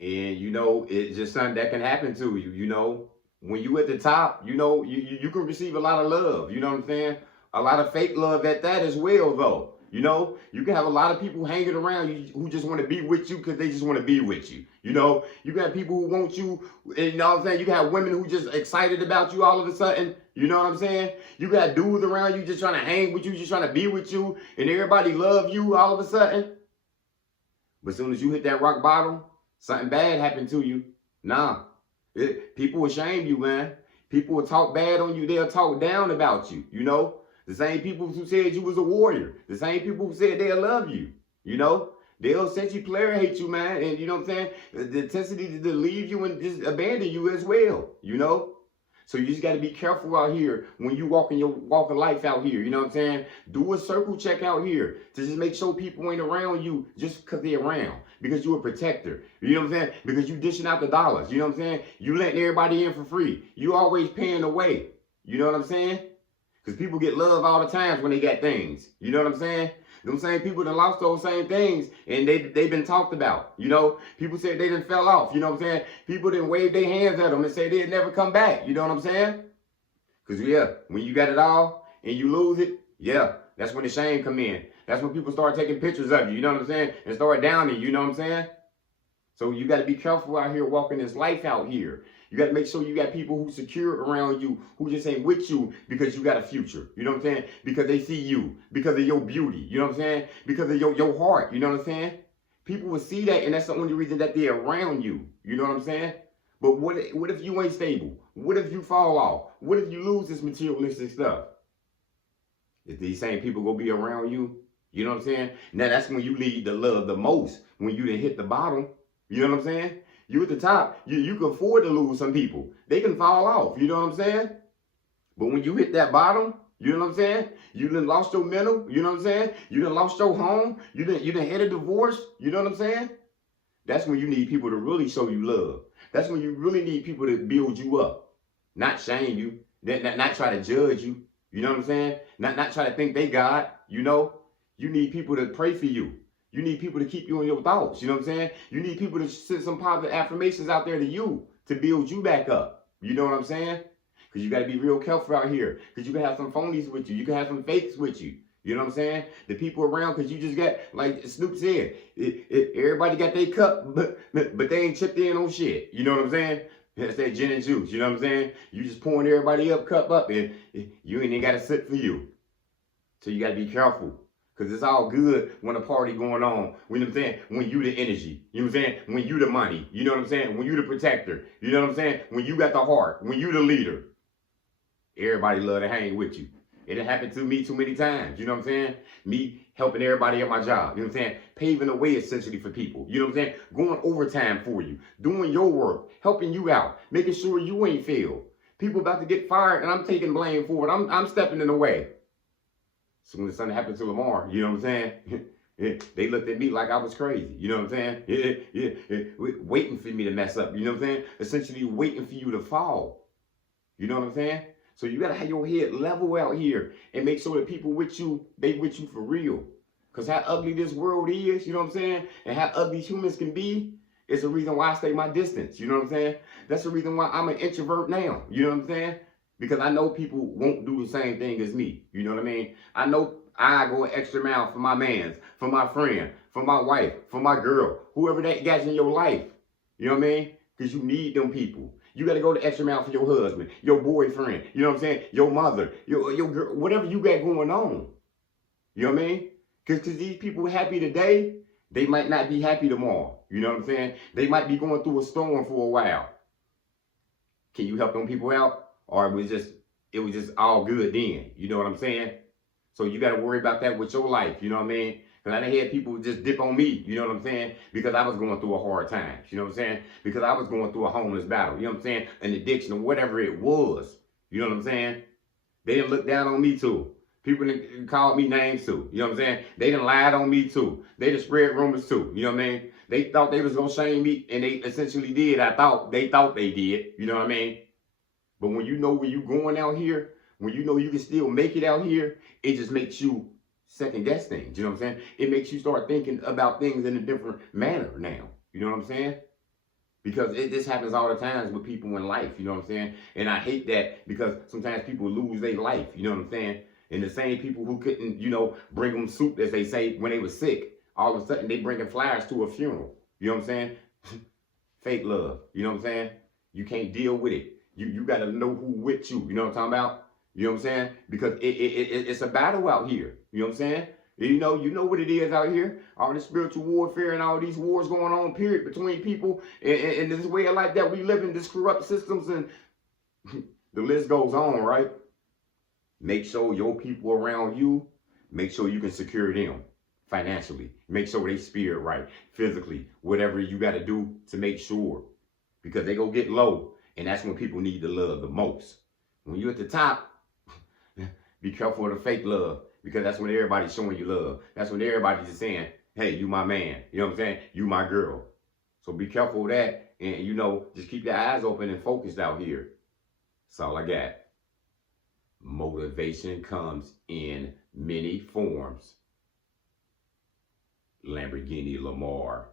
And it's just something that can happen to you. When you at the top, you can receive a lot of love. You know what I'm saying? A lot of fake love at that as well, though. You can have a lot of people hanging around you who just want to be with you because they just want to be with you. You got people who want you, and you know what I'm saying? You got women who just excited about you all of a sudden. You know what I'm saying? You got dudes around you just trying to hang with you, just trying to be with you, and everybody love you all of a sudden. But as soon as you hit that rock bottom, something bad happened to you. Nah, people will shame you, man. People will talk bad on you. They'll talk down about you. The same people who said you was a warrior. The same people who said they'll love you. You know, they'll essentially player hate you, man. And you know what I'm saying? The intensity to leave you and just abandon you as well. So you just got to be careful out here when you walk of life out here. You know what I'm saying? Do a circle check out here to just make sure people ain't around you just because they're around. Because you're a protector. You know what I'm saying? Because you dishing out the dollars. You know what I'm saying? You letting everybody in for free. You always paying the way. You know what I'm saying? Because people get love all the times when they got things. You know what I'm saying? Them same people that lost those same things and they've been talked about. People said they done fell off. You know what I'm saying? People didn't wave their hands at them and say they'd never come back. You know what I'm saying? Because yeah, when you got it all and you lose it, yeah, that's when the shame come in. That's when people start taking pictures of you. You know what I'm saying? And start downing you. You know what I'm saying? So you got to be careful out here walking this life out here. You got to make sure you got people who secure around you, who just ain't with you because you got a future. You know what I'm saying? Because they see you, because of your beauty. You know what I'm saying? Because of your heart. You know what I'm saying? People will see that, and that's the only reason that they're around you. You know what I'm saying? But what if you ain't stable? What if you fall off? What if you lose this materialistic stuff? Is these same people gonna be around you? You know what I'm saying? Now that's when you need the love the most. When you done hit the bottom. You know what I'm saying? You at the top, you can afford to lose some people. They can fall off. You know what I'm saying? But when you hit that bottom, you know what I'm saying? You done lost your mental. You know what I'm saying? You done lost your home. You done had a divorce. You know what I'm saying? That's when you need people to really show you love. That's when you really need people to build you up, not shame you, not try to judge you. You know what I'm saying? Not try to think they God. You need people to pray for you. You need people to keep you in your thoughts. You know what I'm saying? You need people to send some positive affirmations out there to you to build you back up. You know what I'm saying? Because you got to be real careful out here. Because you can have some phonies with you. You can have some fakes with you. You know what I'm saying? The people around, because you just got, like Snoop said, everybody got their cup, but they ain't chipped in on shit. You know what I'm saying? That's that gin and juice. You know what I'm saying? You just pouring everybody up, cup up, and you ain't even got to sit for you. So you got to be careful. Because it's all good when a party going on. You know what I'm saying? When you the energy. You know what I'm saying? When you the money. You know what I'm saying? When you the protector. You know what I'm saying? When you got the heart. When you the leader. Everybody love to hang with you. It happened to me too many times. You know what I'm saying? Me helping everybody at my job. You know what I'm saying? Paving the way essentially for people. You know what I'm saying? Going overtime for you. Doing your work. Helping you out. Making sure you ain't failed. People about to get fired and I'm taking blame for it. I'm stepping in the way. So when something happened to Lamar, you know what I'm saying? They looked at me like I was crazy. You know what I'm saying? Waiting for me to mess up. You know what I'm saying? Essentially waiting for you to fall. You know what I'm saying? So you gotta have your head level out here and make sure that people with you, they with you for real. Cause how ugly this world is, you know what I'm saying? And how ugly humans can be, is the reason why I stay my distance. You know what I'm saying? That's the reason why I'm an introvert now. You know what I'm saying? Because I know people won't do the same thing as me. You know what I mean? I know I go an extra mile for my mans, for my friend, for my wife, for my girl, whoever that gets in your life. You know what I mean? Because you need them people. You got to go the extra mile for your husband, your boyfriend, you know what I'm saying? Your mother, your girl, whatever you got going on. You know what I mean? Because these people happy today, they might not be happy tomorrow. You know what I'm saying? They might be going through a storm for a while. Can you help them people out? Or it was just all good then. You know what I'm saying? So you got to worry about that with your life. You know what I mean? Because I done had people just dip on me. You know what I'm saying? Because I was going through a hard time. You know what I'm saying? Because I was going through a homeless battle. You know what I'm saying? An addiction or whatever it was. You know what I'm saying? They didn't look down on me too. People didn't call me names too. You know what I'm saying? They done lied on me too. They done spread rumors too. You know what I mean? They thought they was going to shame me, and they essentially did. They thought they did. You know what I mean? But when you know where you going out here, when you know you can still make it out here, it just makes you second guess things. You know what I'm saying? It makes you start thinking about things in a different manner now. You know what I'm saying? Because this happens all the times with people in life, you know what I'm saying? And I hate that because sometimes people lose their life, you know what I'm saying? And the same people who couldn't, bring them soup, as they say, when they were sick, all of a sudden they bringing flowers to a funeral. You know what I'm saying? Fake love, you know what I'm saying? You can't deal with it. You got to know who with you, you know what I'm talking about? You know what I'm saying? Because it's a battle out here, you know what I'm saying? You know what it is out here. All this spiritual warfare and all these wars going on, period, between people and this way of life that we live in, this corrupt systems, and the list goes on, right? Make sure your people around you, make sure you can secure them financially. Make sure they spirit right, physically, whatever you got to do to make sure. Because they go get low, and that's when people need the love the most. When you're at the top, be careful of the fake love. Because that's when everybody's showing you love. That's when everybody's just saying, hey, you my man. You know what I'm saying? You my girl. So be careful of that. And, just keep your eyes open and focused out here. That's all I got. Motivation comes in many forms. Lamborghini Lamar.